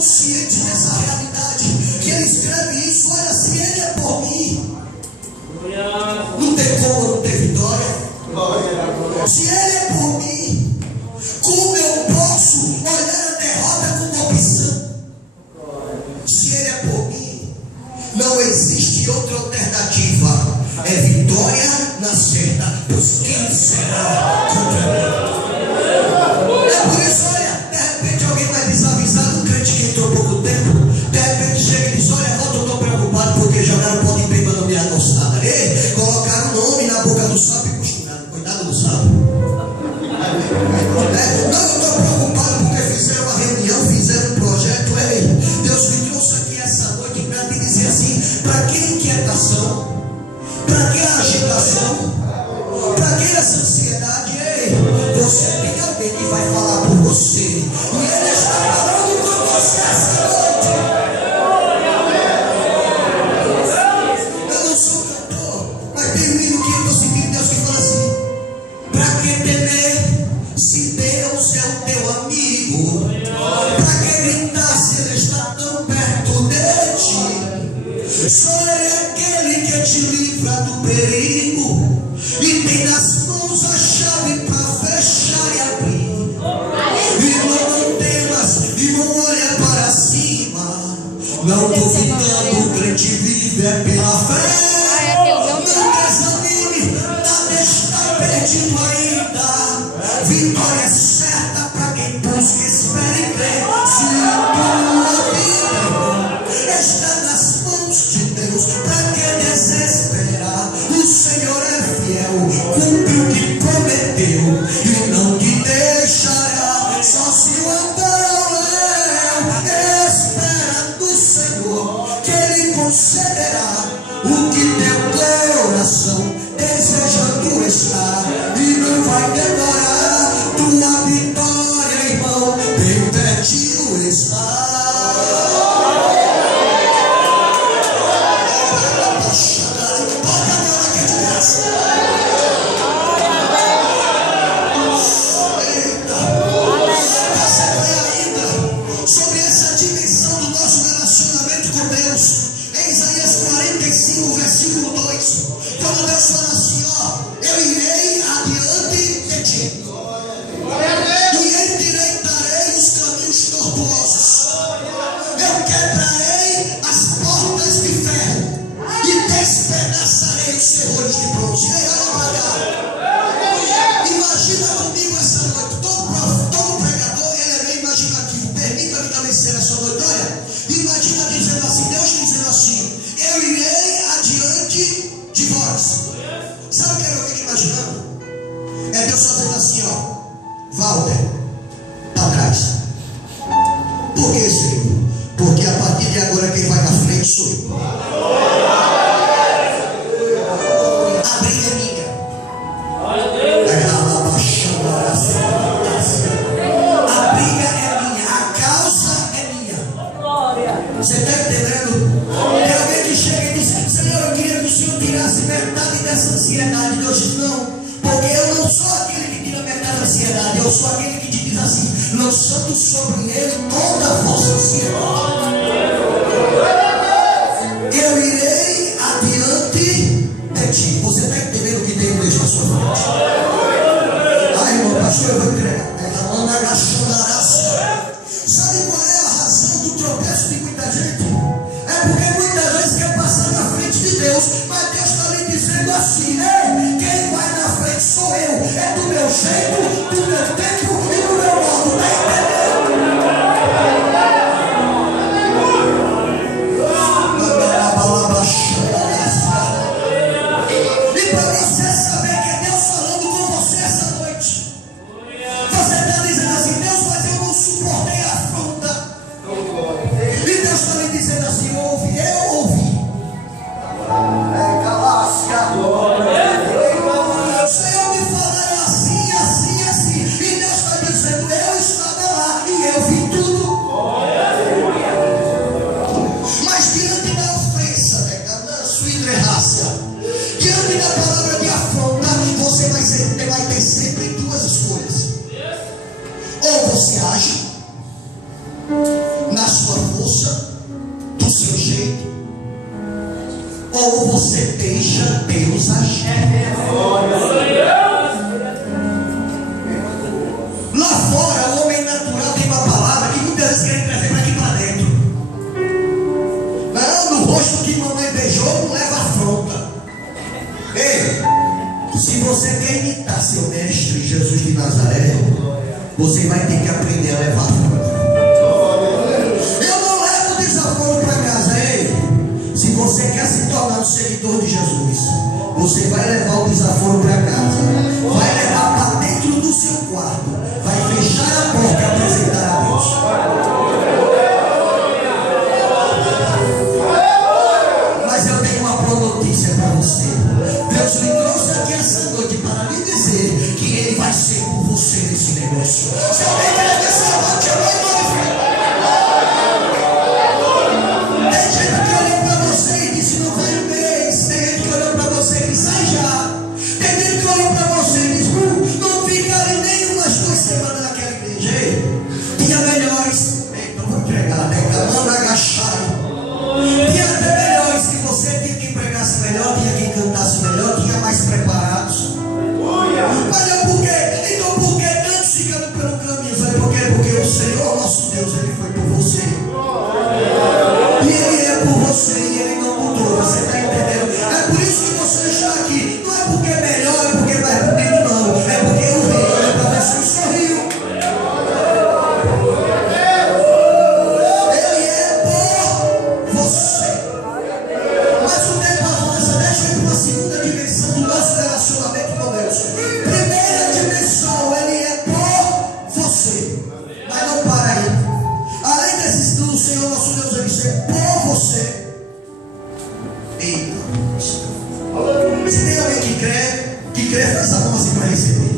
consciente dessa realidade, que ele escreve isso. Olha, se ele é por mim, não tem como não ter vitória. Se ele é por mim, como eu posso olhar a derrota como opção? Se ele é por mim, não existe outra alternativa. É vitória na certa, pois quem será contra mim? É por isso, olha, de repente alguém vai desavisado, um crente que entrou há pouco tempo, de repente chega e diz: olha, eu estou preocupado porque jogaram pó de bêbado na minha calçada. Ei, colocaram o nome na boca do sapo e costuraram. Coitado do sapo. Não, eu estou preocupado porque fizeram uma reunião, fizeram um projeto. Ei, Deus me trouxe aqui essa noite para te dizer assim: para que inquietação? Para que a agitação? Para que essa ansiedade? Ei, você tem alguém que vai falar por você, e ele está falando com você essa noite. Eu não sou cantor, mas tem um hino que eu estou seguindo Deus que fala assim: para que temer se Deus é o teu amigo? Para que gritar se ele está tão perto de ti? Só ele é aquele que te livra do perigo e tem nas mãos a chave para fechar e abrir. Irmão, não temas, irmão, olha para cima. Não duvidando, o crente vive é pela fé. Não desanime, nada está perdido ainda. Vitória é certa para quem busca, espera e crê. Se tua vida está nas mãos de Deus, para que desesperar? O Senhor é fiel, cumpre o que prometeu e não te deixará sozinho andar. Espera do Senhor, que Ele concederá o que teu coração desejando está, e não vai demorar. Tua vitória, irmão, bem pertinho está. Senhor, me falaram assim, assim, força, do seu jeito, ou você deixa Deus agir? Lá fora, o homem natural tem uma palavra que muitas vezes quer trazer para aqui para dentro. Não, no rosto que mamãe beijou não leva afronta. Ei, se você quer imitar seu mestre Jesus de Nazaré, você vai ter que aprender a levar afronta. Eu não levo desaforo para casa. Ei, se você quer se tornar um seguidor de Jesus, você vai levar o desaforo para casa, vai levar para dentro do seu quarto, vai fechar a porta e apresentar a Deus. Mas eu tenho uma boa notícia para você. Deus me trouxe aqui essa noite para lhe dizer que Ele vai ser por você nesse negócio. Se alguém quer ver essa noite, eu vou glorificar. Tem gente que olhou para você e disse não vai um mês. Tem gente que olhou para você e disse sai já. Tem gente que olhou para você e disse não fica ali nem umas 2 semanas naquela igreja. Tinha melhores. Então vou pregar, né? Manda agachar. Tinha até melhores que você tinha que pregasse melhor, tinha que cantasse melhor, tinha mais preparados. Mas é porque, então por que tantos ficando pelo caminho? Sabe por quê? Porque o Senhor nosso Deus, Ele foi por você. E Ele é por você e Ele não mudou. Você está entendendo? É por isso que você está aqui. Não é porque é melhor, é porque vai bonito, não. É porque o rei olha para você e sorriu. Ele é por você. Mas o tempo avança, deixa eu ir para a segunda dimensão do nosso relacionamento com Deus. Primeira dimensão, Ele é por você. Mas não para aí. Além desses do Senhor nosso Deus, Ele ser por você. Eita. Se tem alguém que crê, faz a mão assim para receber.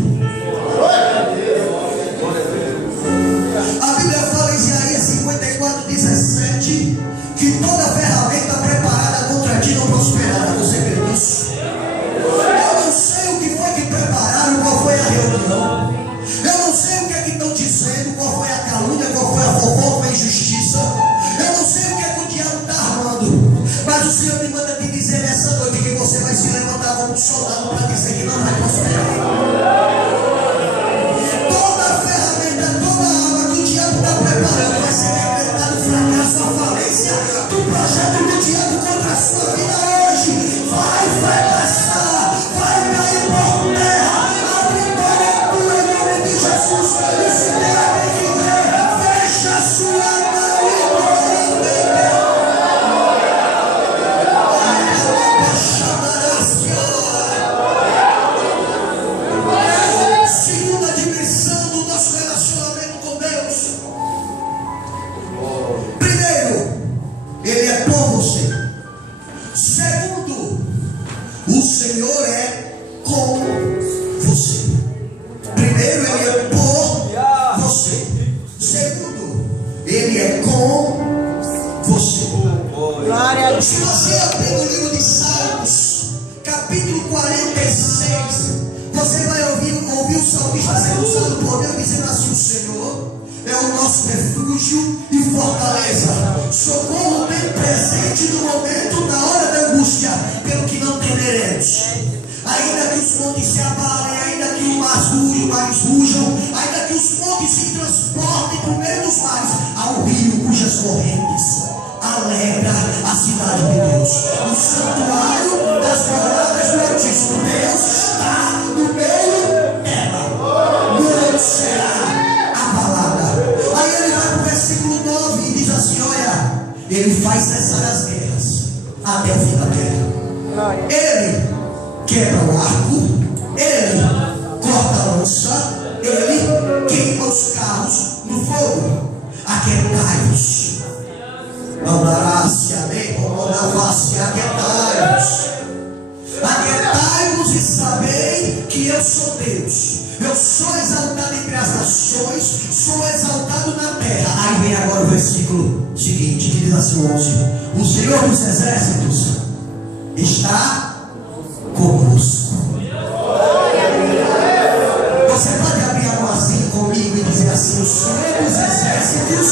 A Bíblia fala em Isaías 54:17 que toda ferramenta preparada contra ti não prosperará. Você crê nisso? Eu não sei o que foi que prepararam, qual foi a reunião. Eu não sei o que é que estão dizendo, qual foi a calúnia, qual foi a fofoca, a injustiça. Eu não sei o que é que o diabo está armando. Mas o Senhor me manda te dizer nessa noite que você vai se levantar como um soldado para dizer que não vai prosperar. Toda ferramenta, toda arma que o diabo está preparando vai ser decretado fracasso, a falência do projeto do diabo contra a sua vida hoje. Vai fracassar, vai cair por terra. A vitória é tua em nome de Jesus. E se tem alguém que crê, fecha a sua mão e glorifica. Segunda dimensão do nosso relacionamento com Deus. Primeiro, Ele é por você. Segundo, o Senhor é com você. Primeiro, Ele é por você. Segundo, Ele é com você. Se você abrir o livro de Salmos, capítulo 46, você vai ouvir o salmista sendo usado por Deus, dizendo assim: o Senhor é o nosso refúgio e fortaleza, socorro bem presente no momento, na hora da angústia, pelo que não temeremos. Ainda que os montes se abalem, ainda que o mares rujam, ainda que os montes se transportem por meio dos mares, há um rio cujas correntes alegra a cidade de Deus. O santuário das moradas do Altíssimo, Deus está no meio dela. Não será abalada. Aí ele vai para o versículo 9 e diz assim: olha, Ele faz cessar as guerras até o fim da terra. Ele quebra o arco, Ele corta a lança, Ele queima os carros no fogo. Aquietai-vos. Aquietai-vos e sabei que eu sou Deus. Eu sou exaltado entre as nações, sou exaltado na terra. Aí vem agora o versículo seguinte, que diz assim: 11: o Senhor dos exércitos está conosco. Você pode abrir a mão assim comigo e dizer assim: o Senhor dos exércitos